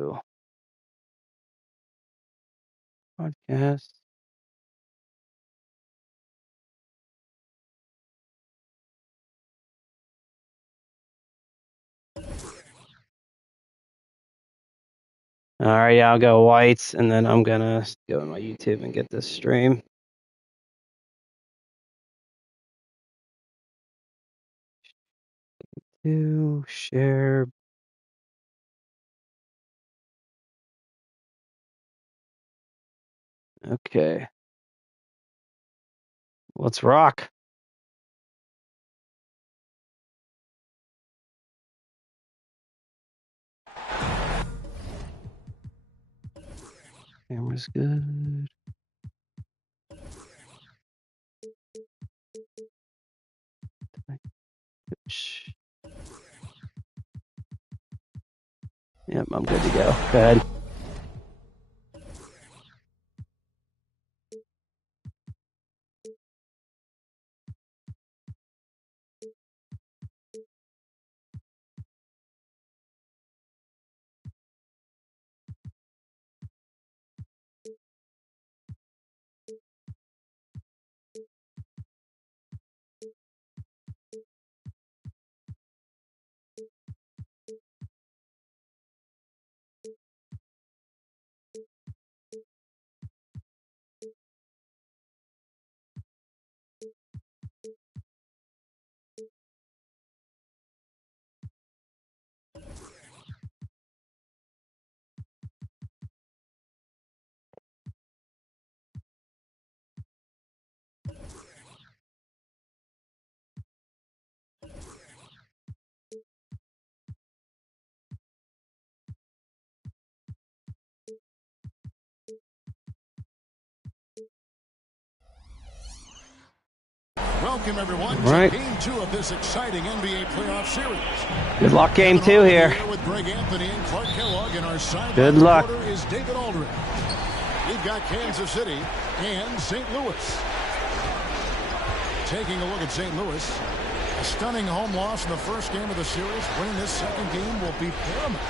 to podcast. All right, yeah, I'll go whites, and then I'm gonna go on my YouTube and get this stream. To share. Okay. Let's rock. Camera's good. Yep, I'm good to go. Go ahead. Welcome everyone to Game 2 of this exciting NBA playoff series. Good luck, Game 2 here. With Greg Anthony and Clark Kellogg, and our side good luck. Is David Aldridge. We've got Kansas City and St. Louis. Taking a look at St. Louis, a stunning home loss in the first game of the series. Winning this second game will be paramount.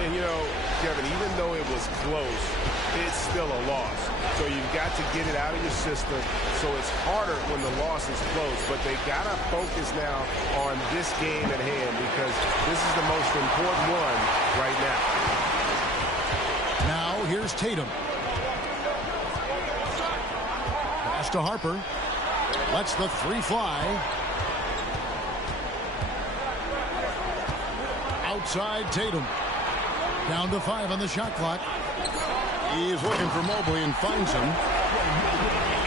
And you know, Kevin, even though it was close, it's still a loss. So you've got to get it out of your system. So it's harder when the loss is close. But they got to focus now on this game at hand, because this is the most important one right now. Now here's Tatum. Pass to Harper. Lets the three fly. Outside Tatum. Down to 5 on the shot clock. He is looking for Mobley and finds him.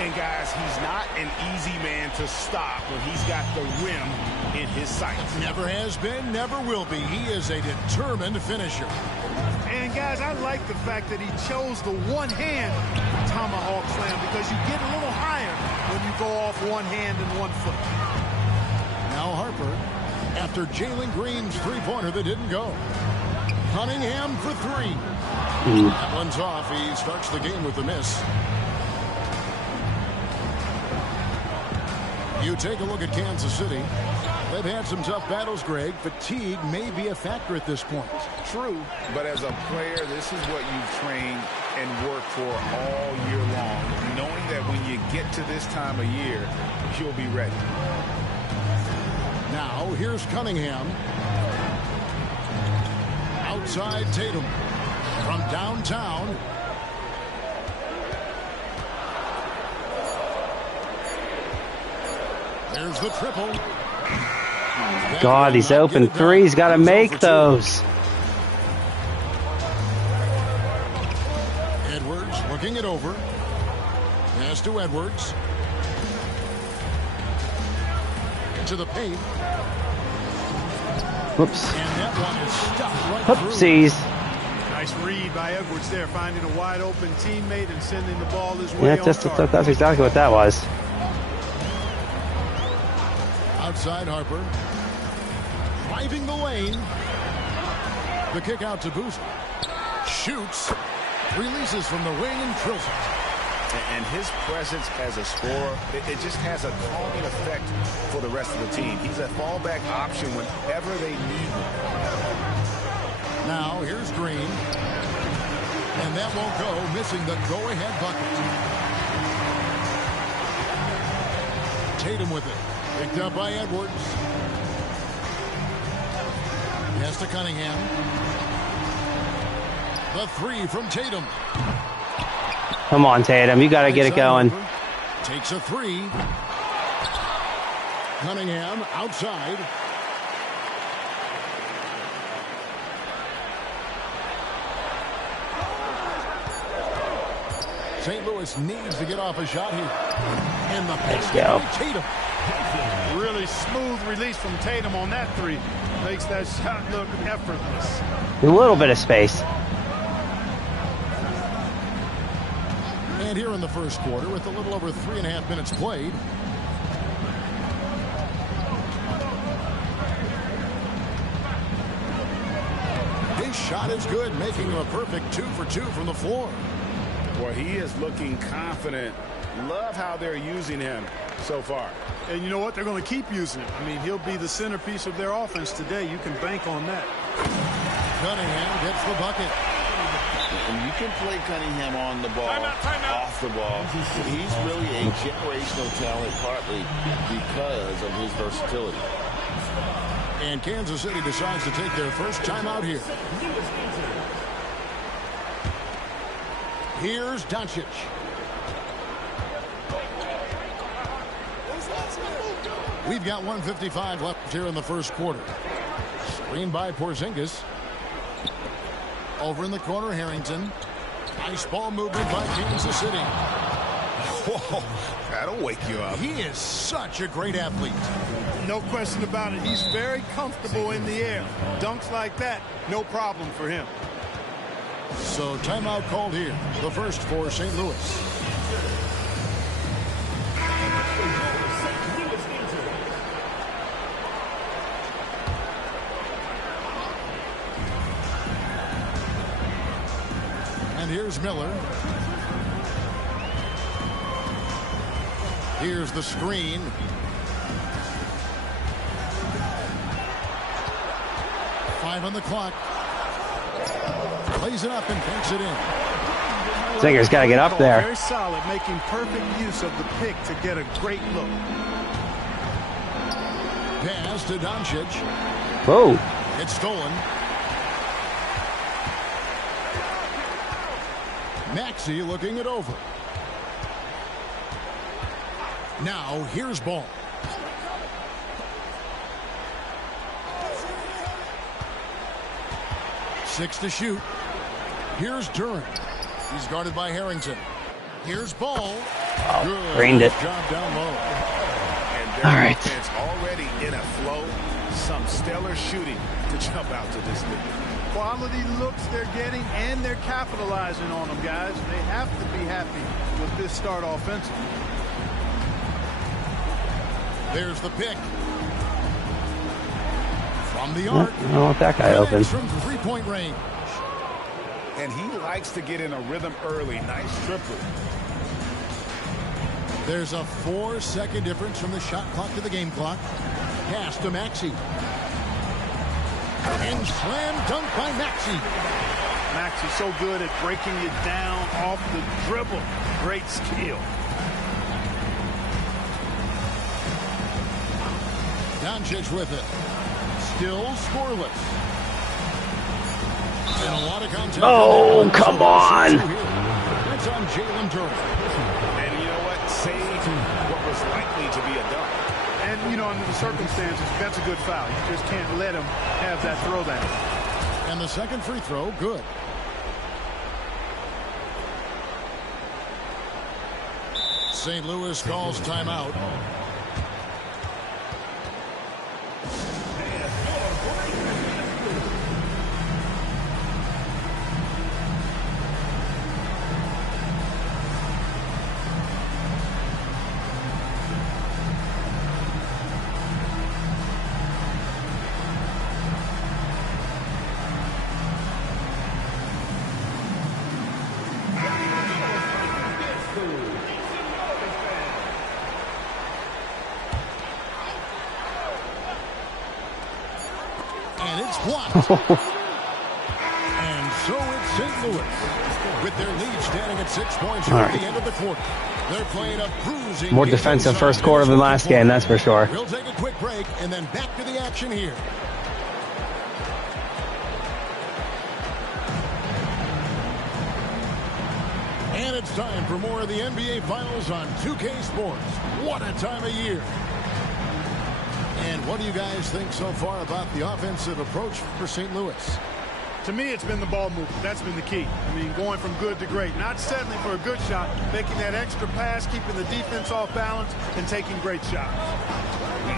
And guys, he's not an easy man to stop when he's got the rim in his sights. Never has been, never will be. He is a determined finisher. And guys, I like the fact that he chose the one-hand tomahawk slam, because you get a little higher when you go off one hand and 1 foot. Now Harper, after Jalen Green's three-pointer that didn't go. Cunningham for 3. That one's off. He starts the game with a miss. You take a look at Kansas City. They've had some tough battles, Greg. Fatigue may be a factor at this point. True, but as a player, this is what you've trained and worked for all year long, knowing that when you get to this time of year, you'll be ready. Now, here's Cunningham. Outside Tatum. From downtown. There's the triple. God, he's open 3. He's got to make those. Edwards looking it over. Pass to Edwards. To the paint. Whoops. And that one is stuck right Whoopsies. Nice read by Edwards there, finding a wide open teammate and sending the ball his way. Yeah, that's exactly what that was. Outside Harper. Driving the lane. The kick out to Boozer. Shoots. Releases from the wing and drills it. And his presence as a scorer, it just has a calming effect for the rest of the team. He's a fallback option whenever they need him. Now here's Green. And that won't go, missing the go-ahead bucket. Tatum with it. Picked up by Edwards. Pass to Cunningham. The three from Tatum. Come on, Tatum. You got to get it going. Takes a three. Cunningham outside. St. Louis needs to get off a shot here. And the pass by Tatum. Really smooth release from Tatum on that three. Makes that shot look effortless. A little bit of space. And here in the first quarter, with a little over 3.5 minutes played. His shot is good, making him a perfect 2 for 2 from the floor. Well, he is looking confident. Love how they're using him so far. And you know what? They're going to keep using him. I mean, he'll be the centerpiece of their offense today. You can bank on that. Cunningham gets the bucket. And you can play Cunningham on the ball, off the ball. He's really a generational talent, partly because of his versatility. And Kansas City decides to take their first timeout here. Here's Doncic. We've got 1:55 left here in the first quarter. Screen by Porzingis. Over in the corner, Harrington. Nice ball movement by Kansas City. Whoa, that'll wake you up. He is such a great athlete. No question about it. He's very comfortable in the air. Dunks like that, no problem for him. So timeout called here. The first for St. Louis. And here's Miller. Here's the screen. Five on the clock. Plays it up and banks it in. Zinger's got to get up there. Very solid, making perfect use of the pick to get a great look. Pass to Doncic. Whoa. It's stolen. Maxey looking it over. Now here's Ball. Six to shoot. Here's Duran. He's guarded by Harrington. Here's Ball. Oh, drained it. Job down low. And their all right. defense already in a flow. Some stellar shooting to jump out to this lead. Quality looks they're getting, and they're capitalizing on them, guys. They have to be happy with this start offensively. There's the pick. From the arc. I don't want that guy open. From three-point range. And he likes to get in a rhythm early. Nice triple. There's a 4-second difference from the shot clock to the game clock. Pass to Maxey. And slam dunk by Maxey. Maxey's so good at breaking you down off the dribble. Great skill. Doncic with it. Still scoreless. And a lot of contact. Oh, come on. That's on Jalen Duran. And you know what? Saved what was likely to be a dunk. And, you know, under the circumstances, that's a good foul. You just can't let him have that throwback. And the second free throw, good. St. Louis calls timeout. And it's blocked. so it's St. Louis with their lead standing at 6 points All at right. the end of the quarter. They're playing a bruising. More defensive first quarter than last game, that's for sure. We'll take a quick break and then back to the action here. And it's time for more of the NBA Finals on 2K Sports. What a time of year. And what do you guys think so far about the offensive approach for St. Louis? To me, it's been the ball movement. That's been the key. I mean, going from good to great. Not settling for a good shot, making that extra pass, keeping the defense off balance, and taking great shots.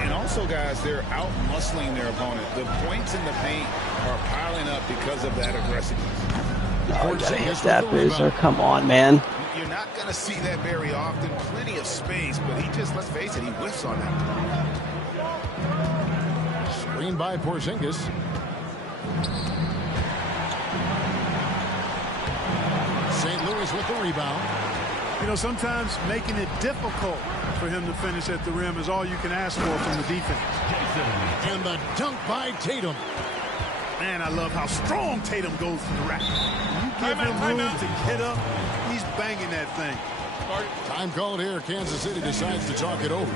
And also, guys, they're out-muscling their opponent. The points in the paint are piling up because of that aggressiveness. Oh, you gotta hit that boozer. Come on, man. You're not going to see that very often. Plenty of space, but he just, let's face it, he whiffs on that. Screen by Porzingis. St. Louis with the rebound. You know, sometimes making it difficult for him to finish at the rim is all you can ask for from the defense. And the dunk by Tatum. Man, I love how strong Tatum goes to the rack. You give him room to get up, he's banging that thing. Time called here. Kansas City decides to talk it over.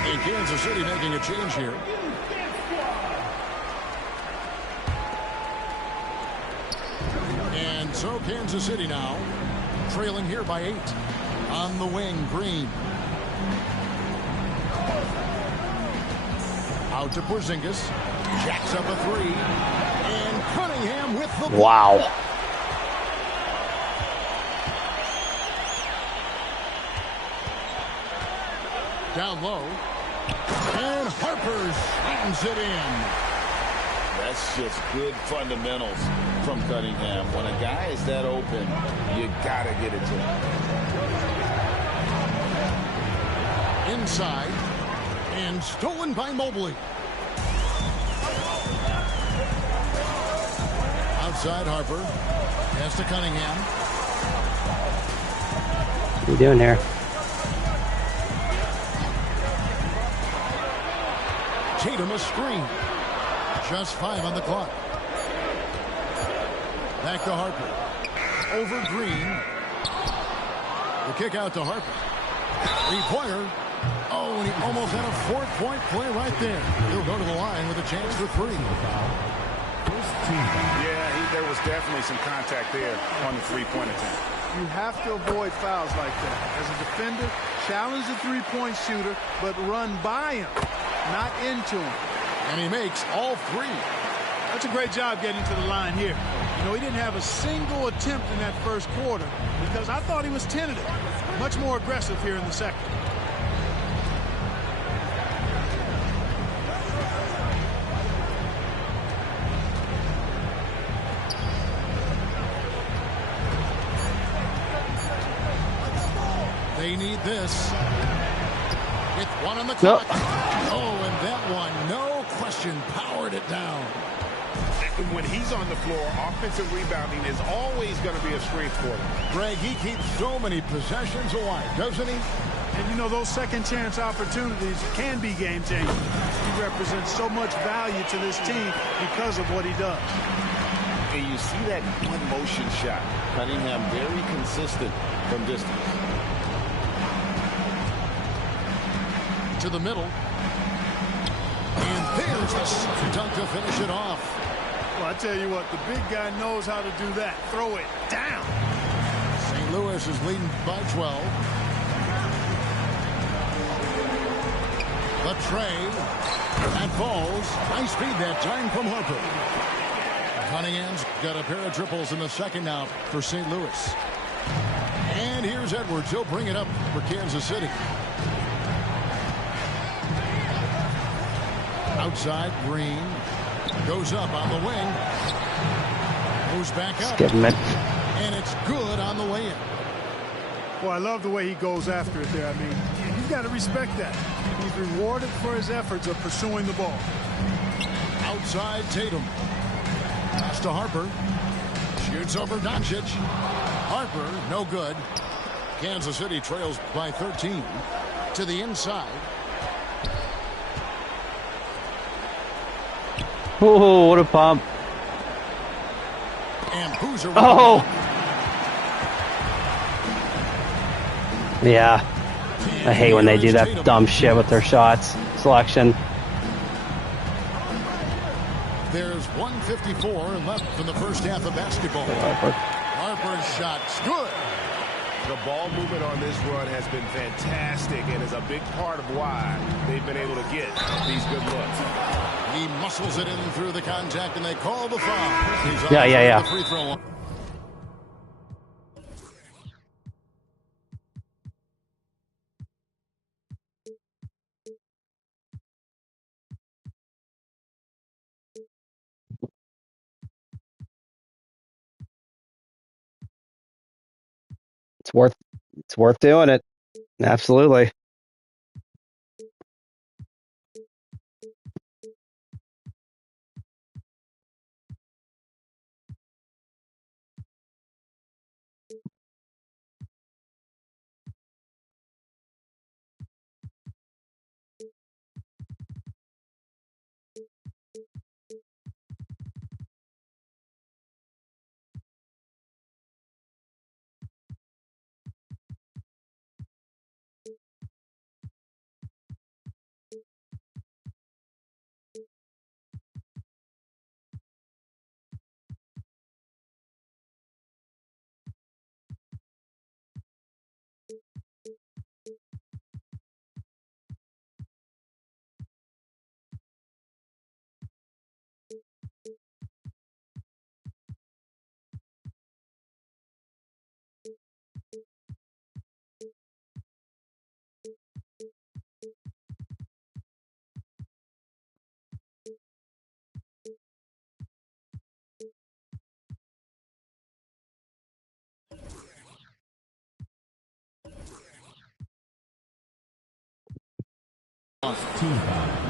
And Kansas City making a change here. And so Kansas City now trailing here by 8. On the wing, Green. Out to Porzingis. Jacks up a 3. And Cunningham with the... Wow. Down low. And Harper slams it in. That's just good fundamentals from Cunningham. When a guy is that open, you got to get it to him. Inside. And stolen by Mobley. Outside Harper. Pass to Cunningham. What are you doing here? Tatum a screen. Just 5 on the clock. Back to Harper. Over Green. The kick out to Harper. 3-pointer. Oh, and he almost had a 4-point play right there. He'll go to the line with a chance for 3. Yeah, there was definitely some contact there on the three-point attempt. You have to avoid fouls like that. As a defender, challenge the three-point shooter, but run by him, not into him. And he makes all 3. That's a great job getting to the line here. You know, he didn't have a single attempt in that first quarter because I thought he was tentative. Much more aggressive here in the second. They need this. With 1 on the clock. Oh, and that one, no question, powered it down. When he's on the floor, offensive rebounding is always going to be a strength for him. Greg, he keeps so many possessions alive, doesn't he? And you know, those second chance opportunities can be game changing. He represents so much value to this team because of what he does. And you see that one motion shot. Cunningham very consistent from distance. To the middle. And there's the second dunk to finish it off. Well, I tell you what, the big guy knows how to do that. Throw it down. St. Louis is leading by 12. The tray. That falls. Nice speed that time from Harper. Cunningham's got a pair of triples in the second now for St. Louis. And here's Edwards. He'll bring it up for Kansas City. Outside, Green goes up on the wing. Moves back up. Give him it. And it's good on the way in. Well, I love the way he goes after it there. I mean, you've got to respect that. He's rewarded for his efforts of pursuing the ball. Outside, Tatum. Pass to Harper. Shoots over Doncic. Harper, no good. Kansas City trails by 13 to the inside. Oh, what a pump. And Boozer. Oh! Yeah. I hate when they do that dumb shit with their shots selection. There's 1:54 left in the first half of basketball. Harper's shot's good. The ball movement on this run has been fantastic and is a big part of why they've been able to get these good looks. He muscles it in through the contact, and they call the foul. He's on Yeah. the free throw line. It's worth doing it. Absolutely.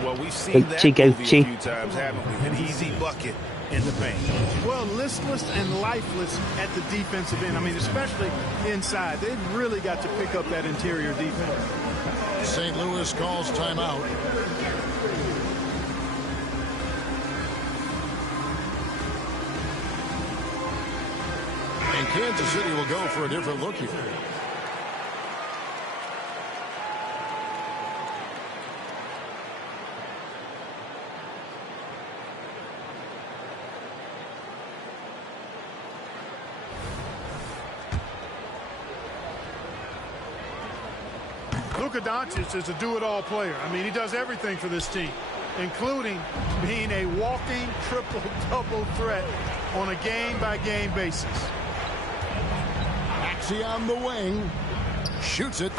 Well, we've seen that movie a few times, haven't we? An easy bucket in the paint. Well, listless and lifeless at the defensive end. I mean, especially inside. They've really got to pick up that interior defense. St. Louis calls timeout. And Kansas City will go for a different look here. Luka Doncic is a do-it-all player. I mean, he does everything for this team, including being a walking triple-double threat on a game-by-game basis. Maxey on the wing. Shoots it.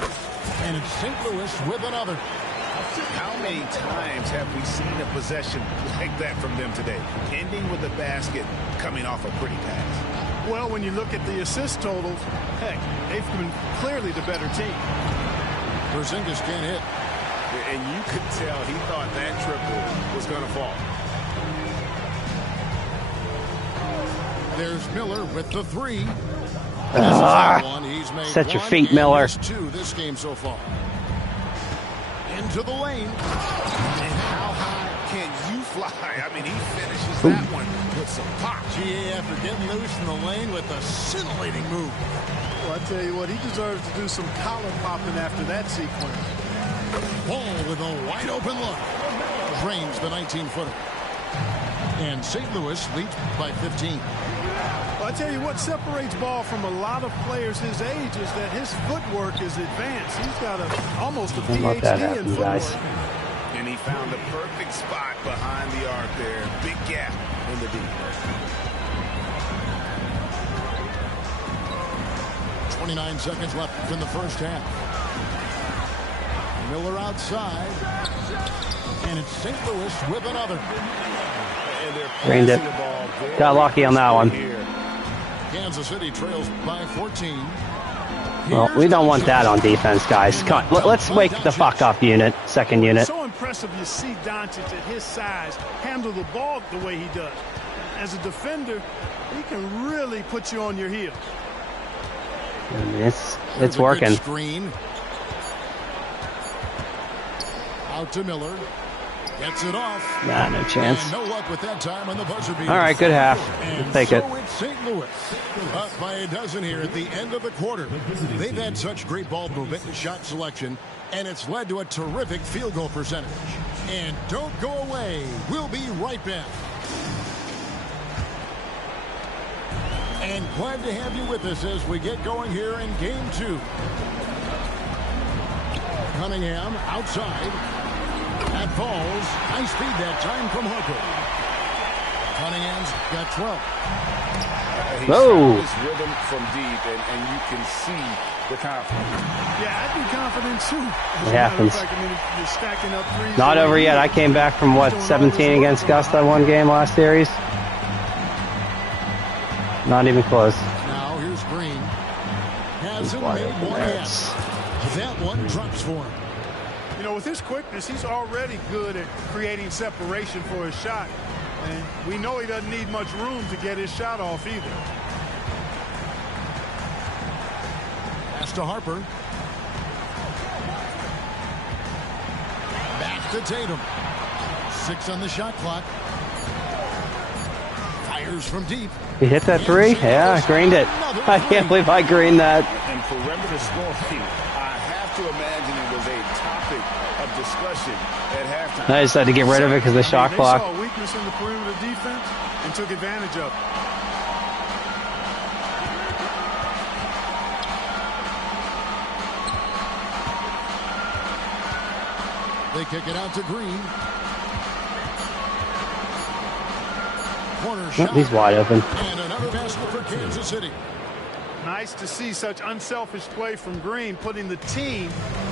And it's St. Louis with another. How many times have we seen a possession like that from them today? Ending with a basket, coming off a pretty pass. Well, when you look at the assist totals, heck, they've been clearly the better team. Porzingis can't hit. And you could tell he thought that triple was going to fall. There's Miller with the three. He's made Set your feet, Miller. Two this game so far. Into the lane. And how high can you fly? I mean, he finishes that one with some pop. GA after getting loose in the lane with a scintillating move. Well, I tell you what, he deserves to do some collar popping after that sequence. Ball with a wide open look. Drains the 19-footer. And St. Louis leads by 15. Well, I tell you what separates Ball from a lot of players his age is that his footwork is advanced. He's got almost a PhD in footwork. Guys. And he found the perfect spot behind the arc there. Big gap in the deep. 29 seconds left in the first half. Miller outside. And it's St. Louis with another. Drained it. Got lucky on that one. Kansas City trails by 14. Well, we don't want that on defense, guys. Come on, let's wake the fuck up, unit. Second unit. So impressive you see Doncic at his size handle the ball the way he does. As a defender, he can really put you on your heels. I mean, it's working. Screen. Out to Miller. Gets it off. Nah, no chance. And no luck with that time on the buzzer beater. All right, good half. And Take it. It's St. Louis up by a dozen here at the end of the quarter. They've had such great ball movement and shot selection, and it's led to a terrific field goal percentage. And don't go away. We'll be right back. And glad to have you with us as we get going here in game 2. Cunningham outside. That falls. High speed that time from Harper. Cunningham's got 12. He Whoa. found his rhythm from deep, and you can see the confidence. Yeah, I'd be confident too. It happens. Fact, I mean, you're stacking up threes. Not over yet. I came back from, what, 17 against Gusta one game last series? Not even close. Now here's Green. Hasn't made one yet. That one drops for him. You know, with his quickness, he's already good at creating separation for his shot. And we know he doesn't need much room to get his shot off either. Pass to Harper. Back to Tatum. 6 on the shot clock. Fires from deep. He hit that three? Yeah, greened it. I can't believe I greened that. And perimeter scoring, I have to imagine it was a topic of discussion at halftime. I just had to get rid of it because of the shot They clock. saw a weakness in the perimeter defense and took advantage of it. They kick it out to Green. Corner shot. He's wide open. And another basket for Kansas City. Nice to see such unselfish play from Green, putting the team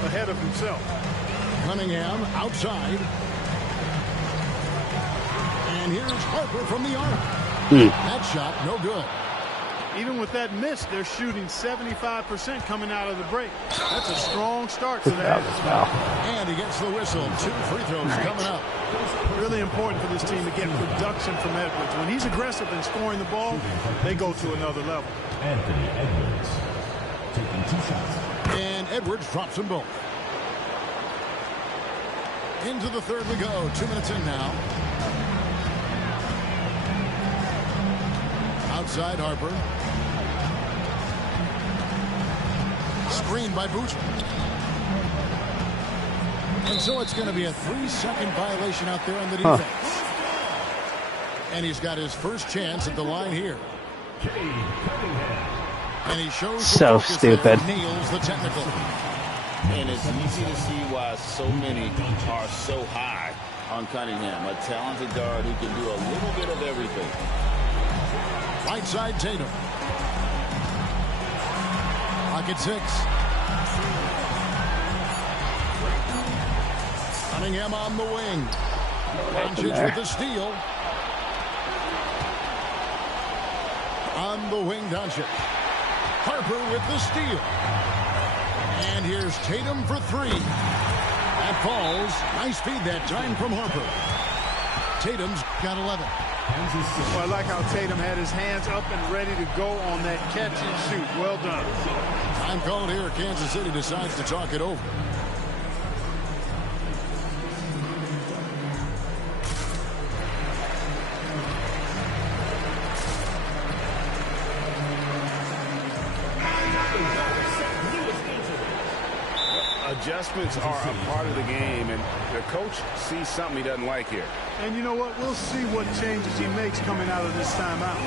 ahead of himself. Cunningham outside. And here's Harper from the arc. That shot, no good. Even with that miss, they're shooting 75% coming out of the break. That's a strong start to that. And he gets the whistle. 2 free throws coming up. Really important for this team to get production from Edwards. When he's aggressive in scoring the ball, they go to another level. Anthony Edwards taking 2 shots. And Edwards drops them both. Into the third we go. 2 minutes in now. Outside Harper. Screened by Boozer. And so it's going to be a 3-second violation out there on the defense. And he's got his first chance at the line here. And he shows So stupid. Nails the technical. And it's easy to see why so many are so high on Cunningham. A talented guard who can do a little bit of everything. Right side Tatum. Pocket 6. Cunningham on the wing. Doncic with the steal. On the wing, Doncic. Harper with the steal. And here's Tatum for 3. That falls. Nice feed that time from Harper. Tatum's got 11. Well, I like how Tatum had his hands up and ready to go on that catch and shoot. Well done. Time called here. Kansas City decides to talk it over. Adjustments are a part of the game, and the coach sees something he doesn't like here. And you know what? We'll see what changes he makes coming out of this timeout.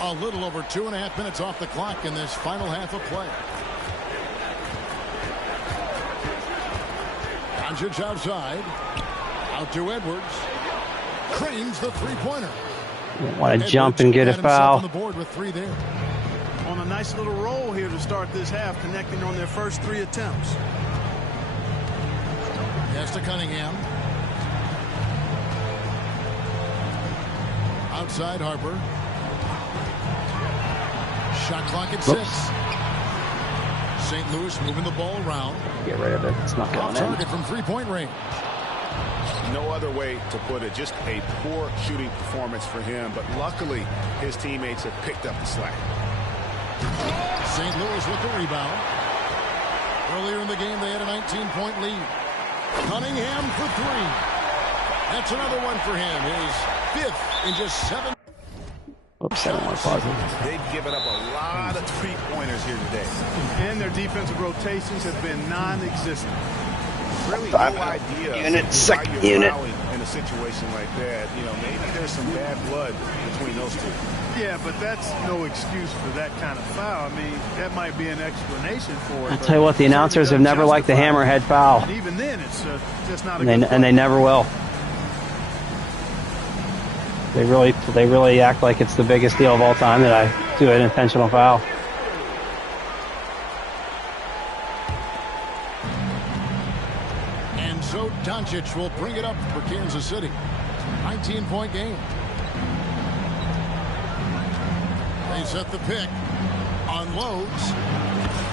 A little over 2.5 minutes off the clock in this final half of play. Doncic outside. Out to Edwards. Cranes the three-pointer. Want to jump and get a foul. On the board with 3 there. On a nice little roll here to start this half, connecting on their first 3 attempts. Pass to Cunningham. Outside Harper. Shot clock at 6. St. Louis moving the ball around. Get rid of it. It's not Off going in. target from three-point range. No other way to put it. Just a poor shooting performance for him. But luckily, his teammates have picked up the slack. St. Louis with the rebound. Earlier in the game, they had a 19-point lead. Cunningham for three. That's another one for him. His fifth in just 7. Oops, I don't want to pause it. They've given up a lot of three-pointers here today. And their defensive rotations have been non-existent. Really no idea unit, why second you're unit. fouling in a situation like that. You know, maybe there's some bad blood between those two. Yeah, but that's no excuse for that kind of foul. I mean, that might be an explanation for it. I'll tell you what, the announcers have never liked the hammerhead foul. And even then, it's just not a And they never will. They really act like it's the biggest deal of all time that I do an intentional foul. And so Doncic will bring it up for Kansas City. 19-point game. They set the pick. Unloads.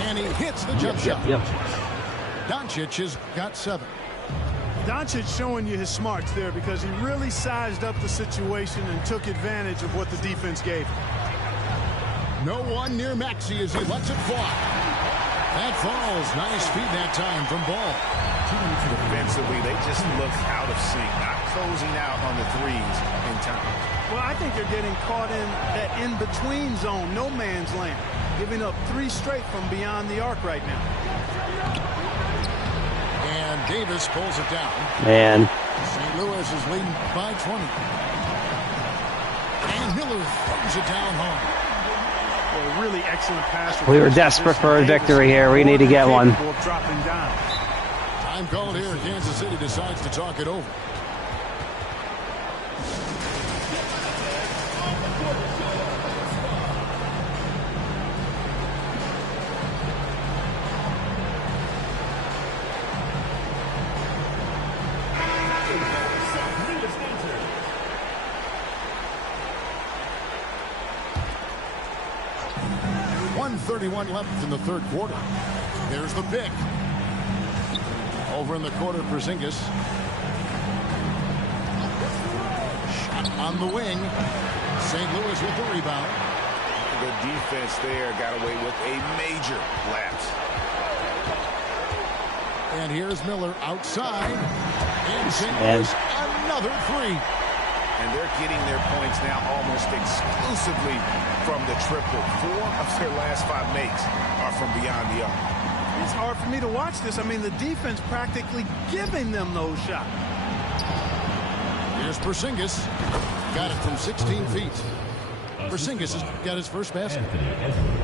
And he hits the jump shot. Yep. Doncic has got 7. Doncic showing you his smarts there because he really sized up the situation and took advantage of what the defense gave him. No one near Maxey as he lets it fly. That falls. Nice feed that time from Ball. Defensively, they just look out of sync, not closing out on the threes in time. Well, I think they're getting caught in that in-between zone, no man's land, giving up 3 straight from beyond the arc right now. And Davis pulls it down. Man. St. Louis is leading by 20. And Miller throws it down home. Well, really excellent pass. We were desperate for a victory here. We need to get one. Dropping down. Time called here. Kansas City decides to talk it over. .31 left in the third quarter. There's the pick. Over in the corner, Porzingis. Shot on the wing. St. Louis with the rebound. The defense there got away with a major lapse. And here's Miller outside. And St. Louis another three. And they're getting their points now almost exclusively from the triple. 4 of their last 5 makes are from beyond the arc. It's hard for me to watch this. I mean, the defense practically giving them those shots. Here's Porzingis. Got it from 16 feet. Porzingis has got his first basket.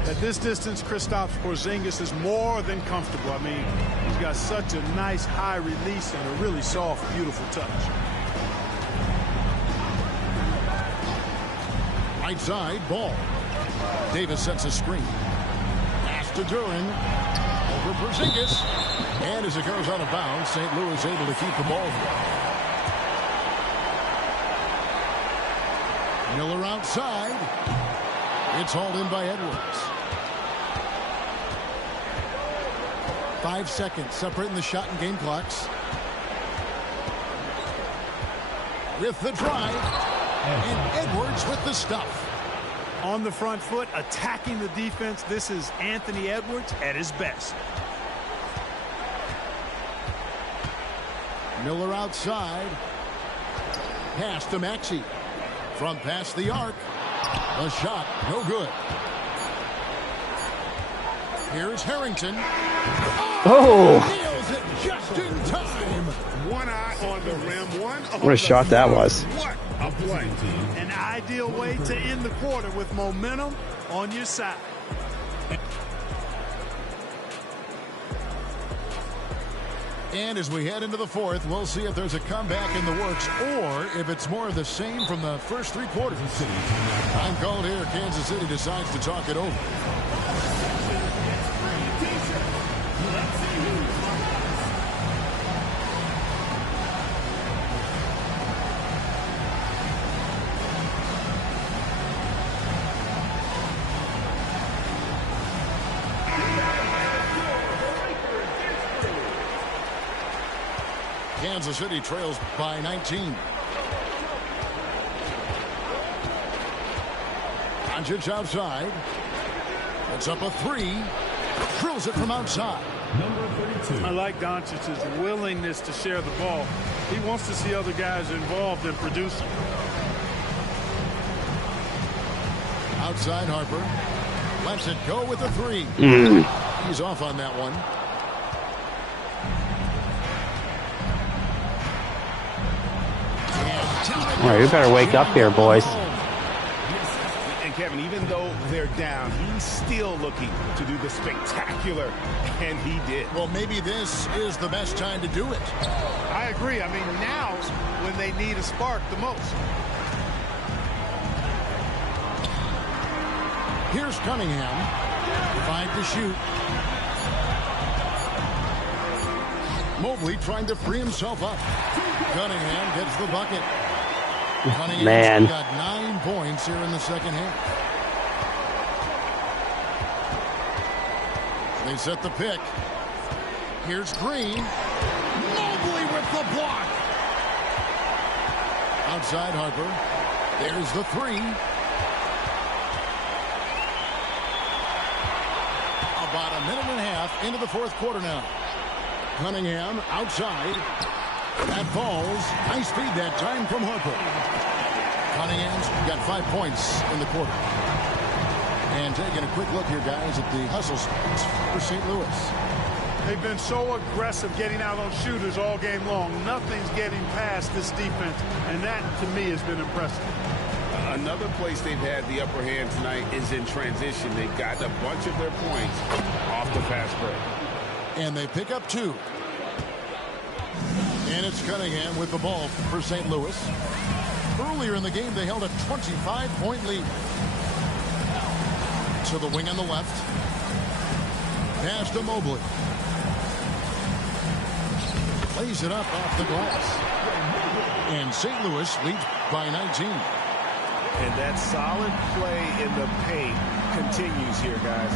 At this distance, Kristaps Porzingis is more than comfortable. I mean, he's got such a nice high release and a really soft, beautiful touch. Right side, Ball. Davis sets a screen. Pass to Duran. Over Porzingis. And as it goes out of bounds, St. Louis able to keep the ball. Miller outside. It's hauled in by Edwards. 5 seconds separating the shot and game clocks. With the drive. And Edwards with the stuff. On the front foot, attacking the defense. This is Anthony Edwards at his best. Miller outside. Pass to Maxey. From past the arc. A shot, no good. Here's Harrington. Oh! Nails it just in time. One eye on the rim, one on What a shot that was. What a play. An ideal way to end the quarter with momentum on your side. And as we head into the fourth, we'll see if there's a comeback in the works or if it's more of the same from the first 3 quarters. Time called here. Kansas City decides to talk it over. Kansas City trails by 19. Doncic outside. Puts up a three. Drills it from outside. Number 32. I like Doncic's willingness to share the ball. He wants to see other guys involved in producing. Outside Harper. Lets it go with a three. He's off on that one. All right, you better wake up here, boys. And Kevin, even though they're down, he's still looking to do the spectacular, and he did. Well, maybe this is the best time to do it. I agree. I mean, now's when they need a spark the most. Here's Cunningham. 5 to shoot. Mobley trying to free himself up. Cunningham gets the bucket. Cunningham got 9 points here in the second half. They set the pick. Here's Green. Mobley with the block. Outside Harper. There's the three. About a minute and a half into the fourth quarter now. Cunningham outside. That falls. Nice feed that time from Harper. Cunningham's got 5 points in the quarter. And taking a quick look here, guys, at the hustle spots for St. Louis. They've been so aggressive getting out on shooters all game long. Nothing's getting past this defense, and that, to me, has been impressive. Another place they've had the upper hand tonight is in transition. They've gotten a bunch of their points off the fast break. And they pick up 2. And it's Cunningham with the ball for St. Louis. Earlier in the game, they held a 25-point lead. To the wing on the left. Pass to Mobley. Plays it up off the glass. And St. Louis leads by 19. And that solid play in the paint continues here, guys.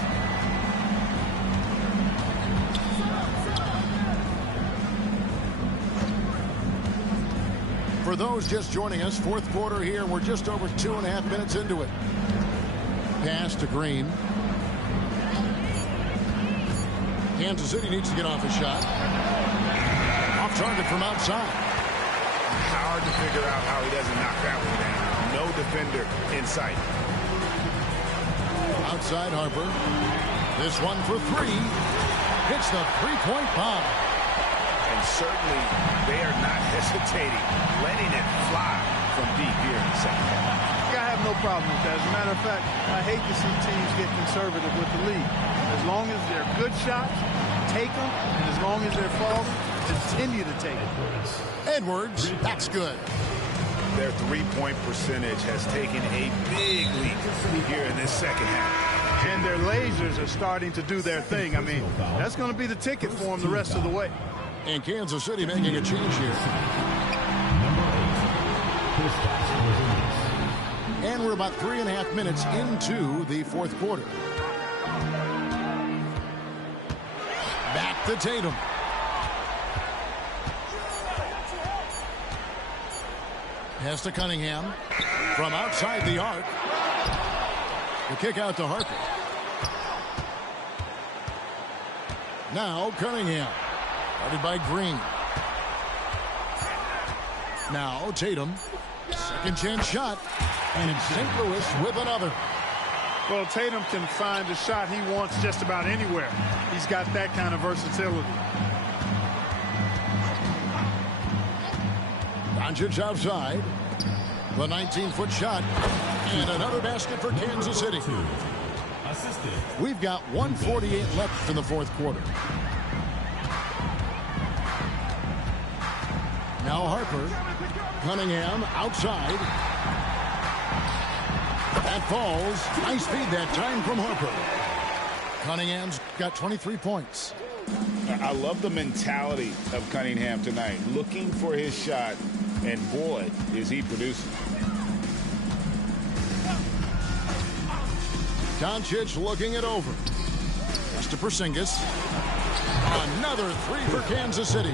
For those just joining us, fourth quarter here. We're just over 2.5 minutes into it. Pass to Green. Kansas City needs to get off a shot. Off target from outside. Hard to figure out how he doesn't knock that one down. No defender in sight. Outside Harper. This one for three. Hits the three-point bomb. And certainly they are not hesitating, letting it fly from deep here in the second half. I have no problem with that. As a matter of fact, I hate to see teams get conservative with the lead. As long as they're good shots, take them. And as long as they're falling, continue to take them. Edwards, that's good. Their three-point percentage has taken a big leap here in this second half. And their lasers are starting to do their thing. I mean, that's going to be the ticket for them the rest of the way. And Kansas City making a change here. And we're about 3.5 minutes into the fourth quarter. Back to Tatum. Pass to Cunningham. From outside the arc. The kick out to Harper. Now Cunningham. Guarded by Green. Now Tatum. Second chance shot. And it's St. Louis with another. Well, Tatum can find a shot he wants just about anywhere. He's got that kind of versatility. Doncic outside. The 19-foot shot. And another basket for Kansas City. We've got 1:48 left in the fourth quarter. Now Harper. Cunningham outside. That falls. Nice feed that time from Harper. Cunningham's got 23 points. I love the mentality of Cunningham tonight. Looking for his shot. And boy, is he producing. Doncic looking it over. Pass to Porzingis. Another three for Kansas City.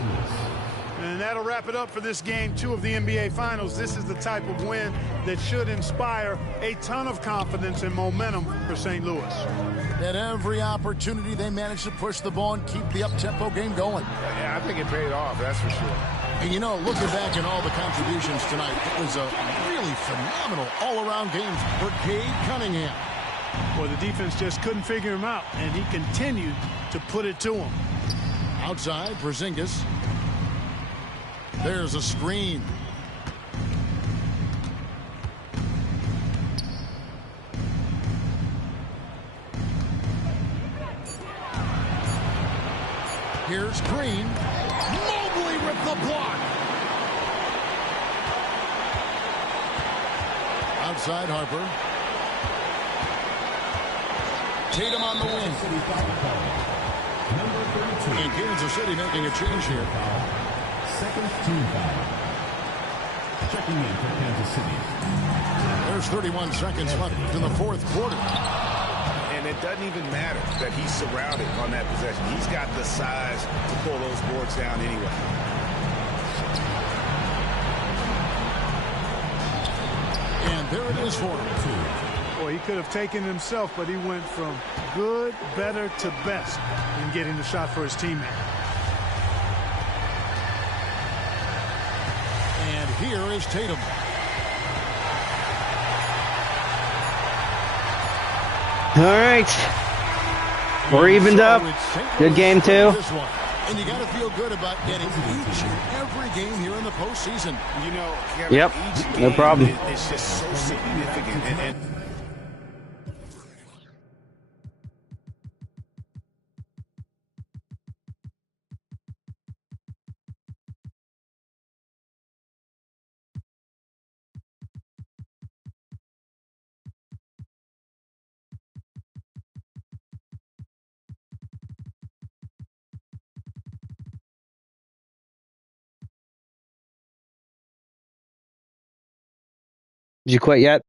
And that'll wrap it up for this game 2 of the NBA Finals. This is the type of win that should inspire a ton of confidence and momentum for St. Louis. At every opportunity, they managed to push the ball and keep the up-tempo game going. Yeah, I think it paid off, that's for sure. And you know, looking back at all the contributions tonight, it was a really phenomenal all-around game for Cade Cunningham. Well, the defense just couldn't figure him out, and he continued to put it to him. Outside, Porzingis. There's a screen. Here's Green. Mobley with the block. Outside, Harper. Tatum on the wing. And Kansas City making a change here. Second team foul. Checking in for Kansas City. There's 31 seconds left in the fourth quarter. And it doesn't even matter that he's surrounded on that possession. He's got the size to pull those boards down anyway. And there it is for him. Boy, he could have taken himself, but he went from good, better to best in getting the shot for his teammate. And here is Tatum. All right. We're evened up. Good game, too. And you got to feel good about getting each and every game here in the postseason. You know, Kevin, yep, each game no problem. It's just so significant. And Did you quit yet?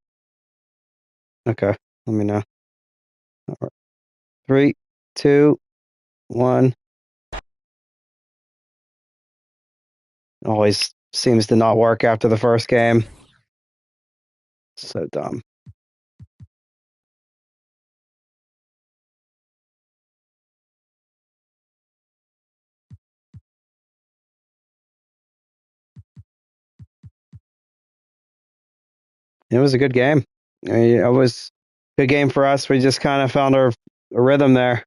Okay, let me know. All right. 3, 2, 1. Always seems to not work after the first game. So dumb. It was a good game. I mean, it was a good game for us. We just kind of found our rhythm there.